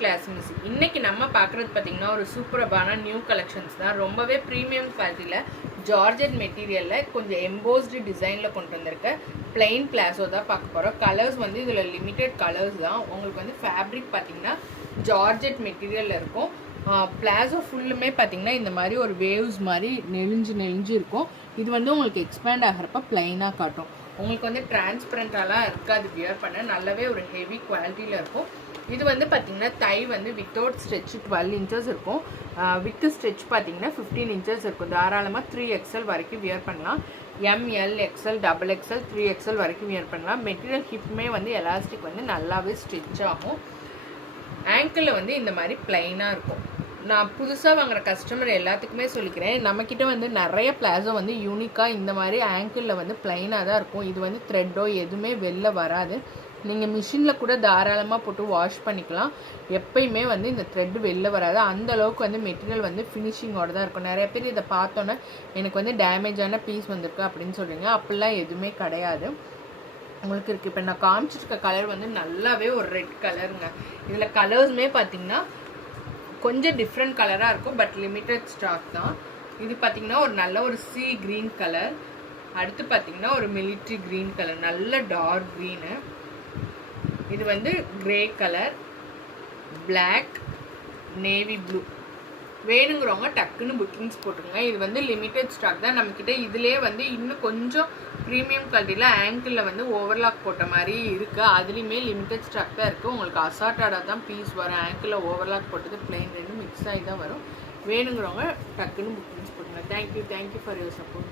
Class miss. இன்னைக்கு நம்ம பார்க்குறது பார்த்தீங்கன்னா ஒரு சூப்பரான நியூ கலெக்ஷன்ஸ் தான். ரொம்பவே ப்ரீமியம் குவாலிட்டியில் ஜார்ஜெட் மெட்டீரியலில் கொஞ்சம் எம்போஸ்டு டிசைனில் கொண்டு வந்திருக்க பிளெயின் பிளாஸோ தான் பார்க்க போகிறோம். கலர்ஸ் வந்து இதில் லிமிட்டட் கலர்ஸ் தான். உங்களுக்கு வந்து ஃபேப்ரிக் பார்த்தீங்கன்னா ஜார்ஜெட் மெட்டீரியலில் இருக்கும். பிளாஸோ ஃபுல்லுமே பார்த்தீங்கன்னா இந்த மாதிரி ஒரு வேவ்ஸ் மாதிரி நெளிஞ்சு இருக்கும். இது வந்து உங்களுக்கு எக்ஸ்பேண்ட் ஆகிறப்ப பிளைனாக காட்டும். உங்களுக்கு வந்து டிரான்ஸ்பரண்டாலாம் இருக்காது. வியர் பண்ண நல்லாவே ஒரு ஹெவி குவாலிட்டியில் இருக்கும். இது வந்து பார்த்தீங்கன்னா தை வந்து வித்தவுட் ஸ்ட்ரெச் 12 இன்ச்சஸ் இருக்கும். வித் ஸ்ட்ரெச் பார்த்தீங்கன்னா 15 இன்ச்சஸ் இருக்கும். தாராளமாக 3XL வரைக்கும் வியர் பண்ணலாம். ML XL XXL 3XL வரைக்கும் வியர் பண்ணலாம். மெட்டீரியல் ஹிப்புமே வந்து எலாஸ்டிக் வந்து நல்லாவே ஸ்ட்ரெச் ஆகும். ஆங்கிளில் வந்து இந்த மாதிரி பிளைனாக இருக்கும். நான் புதுசாக வாங்குகிற கஸ்டமர் எல்லாத்துக்குமே சொல்லிக்கிறேன், நம்மக்கிட்ட வந்து நிறைய பிளாஸோ வந்து யூனிக்காக இந்த மாதிரி ஆங்கிளில் வந்து பிளைனாக தான் இருக்கும். இது வந்து த்ரெட்டோ எதுவுமே வெளில வராது. நீங்கள் மிஷினில் கூட தாராளமாக போட்டு வாஷ் பண்ணிக்கலாம். எப்பயுமே வந்து இந்த த்ரெட்டு வெளில வராது. அந்த அளவுக்கு வந்து மெட்டீரியல் வந்து ஃபினிஷிங்கோடு தான் இருக்கும். நிறைய பேர் இதை பார்த்தோன்னே எனக்கு வந்து டேமேஜான பீஸ் வந்திருக்கு அப்படின்னு சொல்கிறீங்க. அப்படிலாம் எதுவுமே கிடையாது. உங்களுக்கு இருக்குது. இப்போ நான் காமிச்சிருக்க கலர் வந்து நல்லாவே ஒரு ரெட் கலருங்க. இதில் கலர்ஸுமே பார்த்தீங்கன்னா கொஞ்சம் டிஃப்ரெண்ட் கலராக இருக்கும். பட் லிமிட்டட் ஸ்டாக் தான். இது பார்த்தீங்கன்னா ஒரு நல்ல ஒரு சீ க்ரீன் கலர். அடுத்து பார்த்தீங்கன்னா ஒரு மிலிட்ரி க்ரீன் கலர், நல்ல டார்க் க்ரீனு. இது வந்து grey colour, black, navy blue. வேணுங்கிறவங்க டக்குன்னு புக்கிங்ஸ் போட்டுருங்க. இது வந்து லிமிட்டட் ஸ்டாக் தான் நம்மக்கிட்ட. இதிலே வந்து இன்னும் கொஞ்சம் ப்ரீமியம் குவாலிட்டியில் ஆங்கிளில் வந்து ஓவர்லாக் போட்ட மாதிரி இருக்குது. அதுலேயுமே லிமிட்டட் ஸ்டாக் தான் இருக்குது. உங்களுக்கு அசார்ட்டடாக தான் பீஸ் வரும். ஆங்கிளில் ஓவர்லாக் போட்டது பிளெயின் ரெண்டு மிக்ஸ் ஆகி தான் வரும். வேணுங்கிறவங்க டக்குன்னு புக்கிங்ஸ் போட்டுருங்க. Thank you for your support.